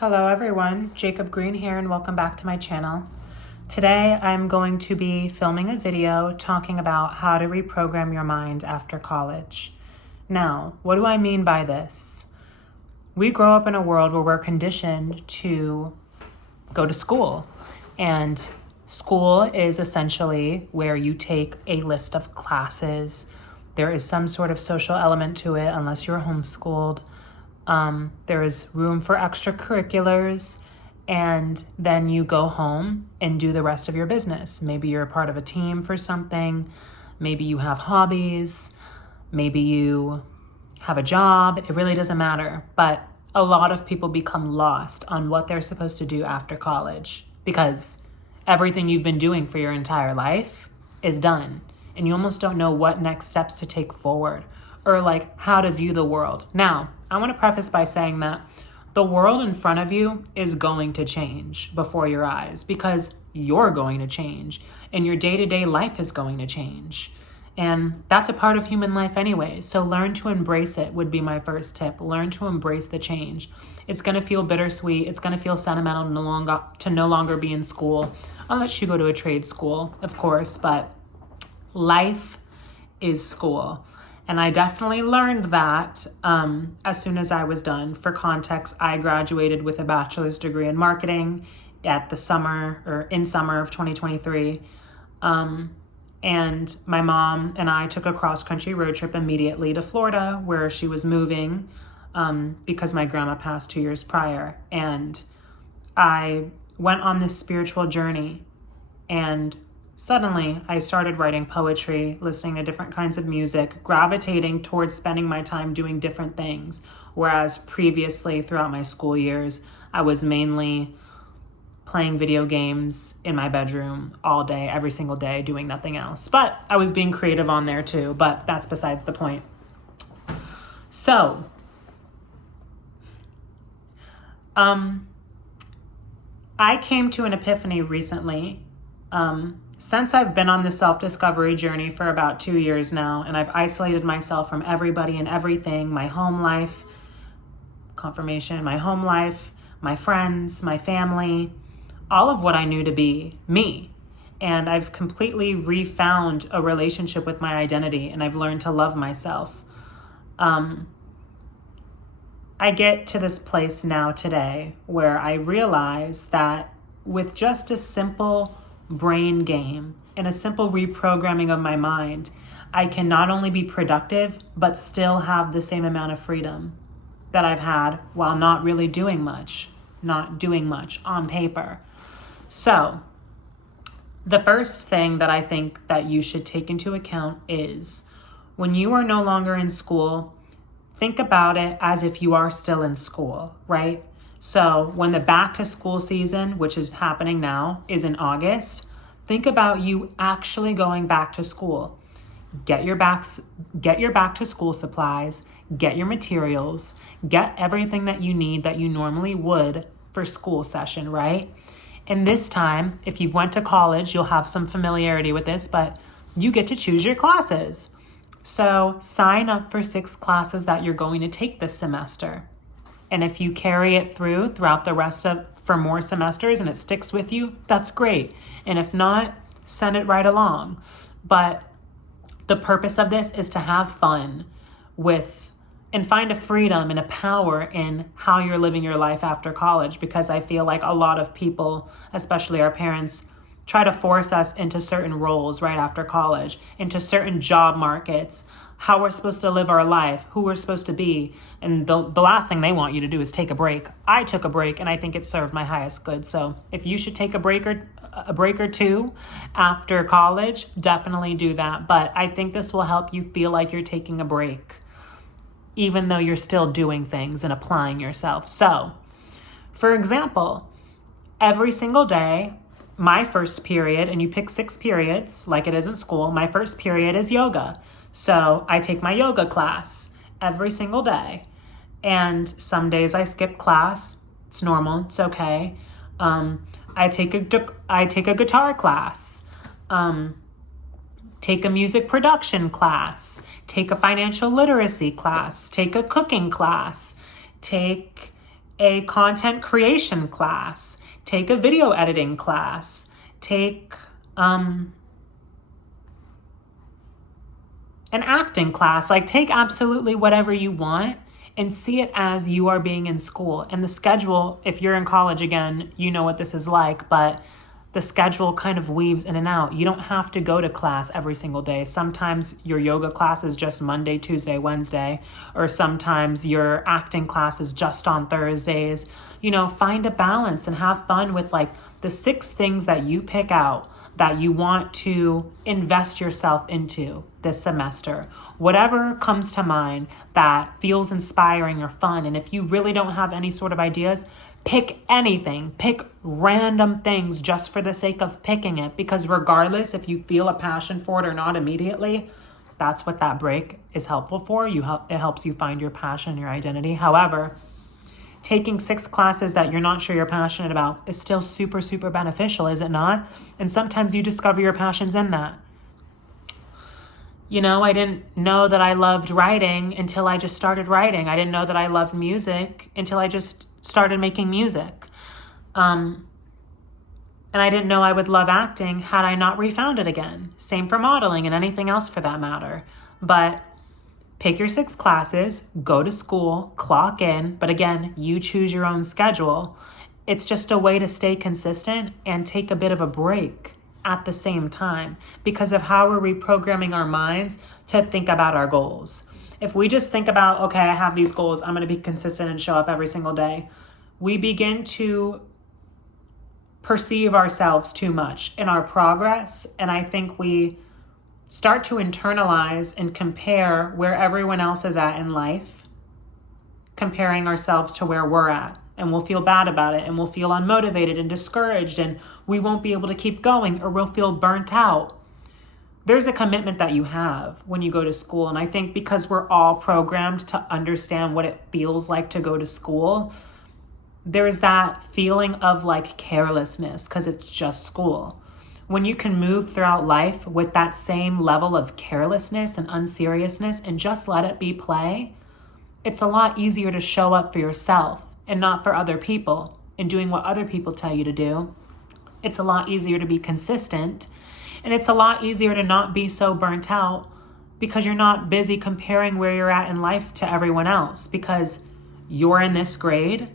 Hello everyone, Jacob Green here and welcome back to my channel. Today I'm going to be filming a video talking about how to reprogram your mind after college. Now, what do I mean by this? We grow up in a world where we're conditioned to go to school, and school is essentially where you take a list of classes. There is some sort of social element to it unless you're homeschooled. There is room for extracurriculars, and then you go home and do the rest of your business. Maybe you're a part of a team for something. Maybe you have hobbies. Maybe you have a job. It really doesn't matter. But a lot of people become lost on what they're supposed to do after college because everything you've been doing for your entire life is done. And you almost don't know what next steps to take forward or like how to view the world. Now, I want to preface by saying that the world in front of you is going to change before your eyes because you're going to change and your day-to-day life is going to change. And that's a part of human life anyway. So learn to embrace it would be my first tip. Learn to embrace the change. It's going to feel bittersweet. It's going to feel sentimental to no longer be in school, unless you go to a trade school, of course, but life is school. And I definitely learned that as soon as I was done. For context, I graduated with a bachelor's degree in marketing in summer of 2023. And my mom and I took a cross-country road trip immediately to Florida, where she was moving because my grandma passed 2 years prior. And I went on this spiritual journey, and suddenly I started writing poetry, listening to different kinds of music, gravitating towards spending my time doing different things. Whereas previously, throughout my school years, I was mainly playing video games in my bedroom all day, every single day, doing nothing else. But I was being creative on there too, but that's besides the point. So, I came to an epiphany recently. Since I've been on this self-discovery journey for about 2 years now, and I've isolated myself from everybody and everything, my home life, my friends, my family, all of what I knew to be me. And I've completely refound a relationship with my identity, and I've learned to love myself. I get to this place now today where I realize that with just a simple brain game and a simple reprogramming of my mind, I can not only be productive, but still have the same amount of freedom that I've had while not doing much on paper. So the first thing that I think that you should take into account is when you are no longer in school, think about it as if you are still in school, right? So when the back to school season, which is happening now, is in August, think about you actually going back to school. Get your back to school supplies, get your materials, get everything that you need that you normally would for school session, right? And this time, if you've went to college, you'll have some familiarity with this, but you get to choose your classes. So sign up for 6 classes that you're going to take this semester. And if you carry it throughout the rest for more semesters and it sticks with you, that's great. And if not, send it right along. But the purpose of this is to have fun and find a freedom and a power in how you're living your life after college, because I feel like a lot of people, especially our parents, try to force us into certain roles right after college, into certain job markets, how we're supposed to live our life, who we're supposed to be. And the last thing they want you to do is take a break. I took a break and I think it served my highest good. So if you should take a break or two after college, definitely do that. But I think this will help you feel like you're taking a break, even though you're still doing things and applying yourself. So, for example, every single day, my first period, and you pick 6 periods like it is in school, my first period is yoga. So I take my yoga class every single day. And some days I skip class. It's normal. It's okay. I take a guitar class. Take a music production class. Take a financial literacy class. Take a cooking class. Take a content creation class, take a video editing class, take an acting class. Like, take absolutely whatever you want and see it as you are being in school. And the schedule, if you're in college, again, you know what this is like, but the schedule kind of weaves in and out. You don't have to go to class every single day. Sometimes your yoga class is just Monday, Tuesday, Wednesday, or sometimes your acting class is just on Thursdays. You know, find a balance and have fun with like the 6 things that you pick out that you want to invest yourself into this semester. Whatever comes to mind that feels inspiring or fun. And if you really don't have any sort of ideas, pick anything. Pick random things just for the sake of picking it. Because regardless if you feel a passion for it or not immediately, that's what that break is helpful for. It helps you find your passion, your identity. However, taking 6 classes that you're not sure you're passionate about is still super, super beneficial, is it not? And sometimes you discover your passions in that. You know, I didn't know that I loved writing until I just started writing. I didn't know that I loved music until I just started making music. And I didn't know I would love acting had I not refound it again. Same for modeling and anything else for that matter. But pick your 6 classes, go to school, clock in. But again, you choose your own schedule. It's just a way to stay consistent and take a bit of a break at the same time because of how we're reprogramming our minds to think about our goals. If we just think about, okay, I have these goals, I'm going to be consistent and show up every single day, we begin to perceive ourselves too much in our progress. And I think we start to internalize and compare where everyone else is at in life, comparing ourselves to where we're at. And we'll feel bad about it, and we'll feel unmotivated and discouraged, and we won't be able to keep going, or we'll feel burnt out. There's a commitment that you have when you go to school. And I think because we're all programmed to understand what it feels like to go to school, there's that feeling of like carelessness because it's just school. When you can move throughout life with that same level of carelessness and unseriousness and just let it be play, it's a lot easier to show up for yourself and not for other people and doing what other people tell you to do. It's a lot easier to be consistent, and it's a lot easier to not be so burnt out because you're not busy comparing where you're at in life to everyone else because you're in this grade,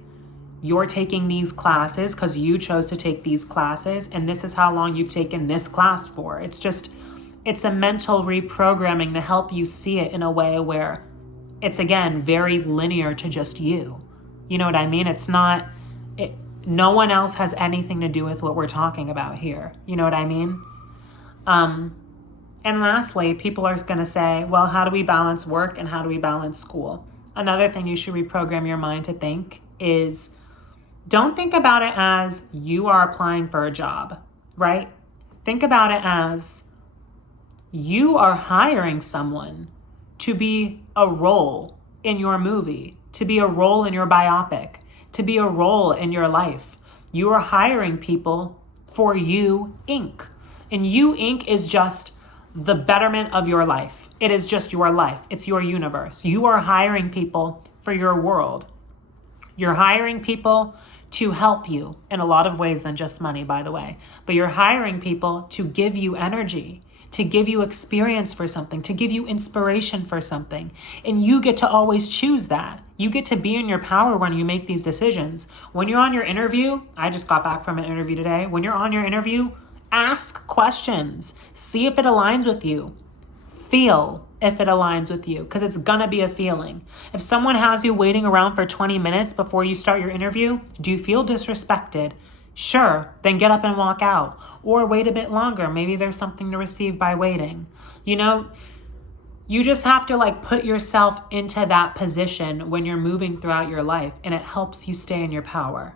you're taking these classes because you chose to take these classes, and this is how long you've taken this class for. It's a mental reprogramming to help you see it in a way where it's, again, very linear to just you. You know what I mean? No one else has anything to do with what we're talking about here. You know what I mean? And lastly, people are going to say, well, how do we balance work and how do we balance school? Another thing you should reprogram your mind to think is, don't think about it as you are applying for a job, right? Think about it as you are hiring someone to be a role in your movie, to be a role in your biopic, to be a role in your life. You are hiring people for You Inc. And You Inc. is just the betterment of your life. It is just your life. It's your universe. You are hiring people for your world. You're hiring people to help you in a lot of ways than just money, by the way. But you're hiring people to give you energy, to give you experience for something, to give you inspiration for something. And you get to always choose that. You get to be in your power when you make these decisions. When you're on your interview, I just got back from an interview today. When you're on your interview, ask questions. See if it aligns with you. Feel if it aligns with you, because it's gonna be a feeling. If someone has you waiting around for 20 minutes before you start your interview, do you feel disrespected? Sure, then get up and walk out. Or wait a bit longer. Maybe there's something to receive by waiting. You know, you just have to put yourself into that position when you're moving throughout your life, and it helps you stay in your power.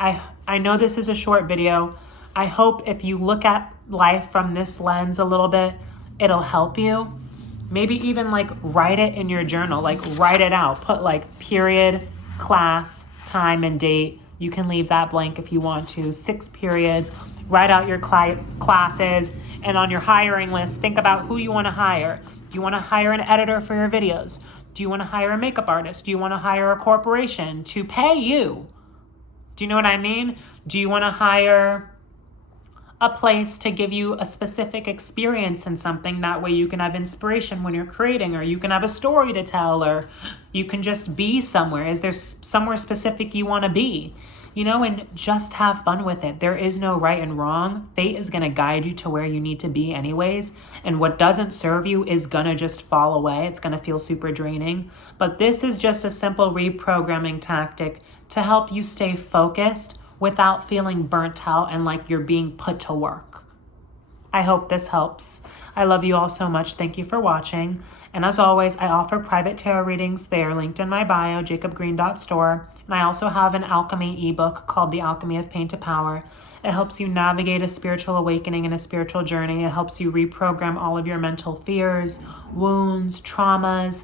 I know this is a short video. I hope if you look at life from this lens a little bit, it'll help you. Maybe even write it in your journal, write it out, put period, class, time, and date. You can leave that blank if you want to. 6 periods, write out your classes, and on your hiring list, think about who you want to hire. Do you want to hire an editor for your videos? Do you want to hire a makeup artist? Do you want to hire a corporation to pay you? Do you know what I mean? Do you want to hire a place to give you a specific experience in something? That way you can have inspiration when you're creating, or you can have a story to tell, or you can just be somewhere. Is there somewhere specific you want to be? You know, and just have fun with it. There is no right and wrong. Fate is going to guide you to where you need to be anyways. And what doesn't serve you is going to just fall away. It's going to feel super draining. But this is just a simple reprogramming tactic to help you stay focused without feeling burnt out and like you're being put to work. I hope this helps. I love you all so much. Thank you for watching. And as always, I offer private tarot readings. They are linked in my bio, jacobgreen.store. And I also have an alchemy ebook called The Alchemy of Pain to Power. It helps you navigate a spiritual awakening and a spiritual journey. It helps you reprogram all of your mental fears, wounds, traumas,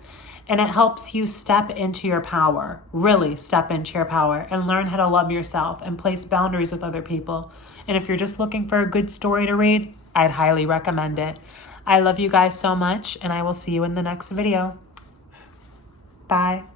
and it helps you step into your power, really step into your power, and learn how to love yourself and place boundaries with other people. And if you're just looking for a good story to read, I'd highly recommend it. I love you guys so much, and I will see you in the next video. Bye.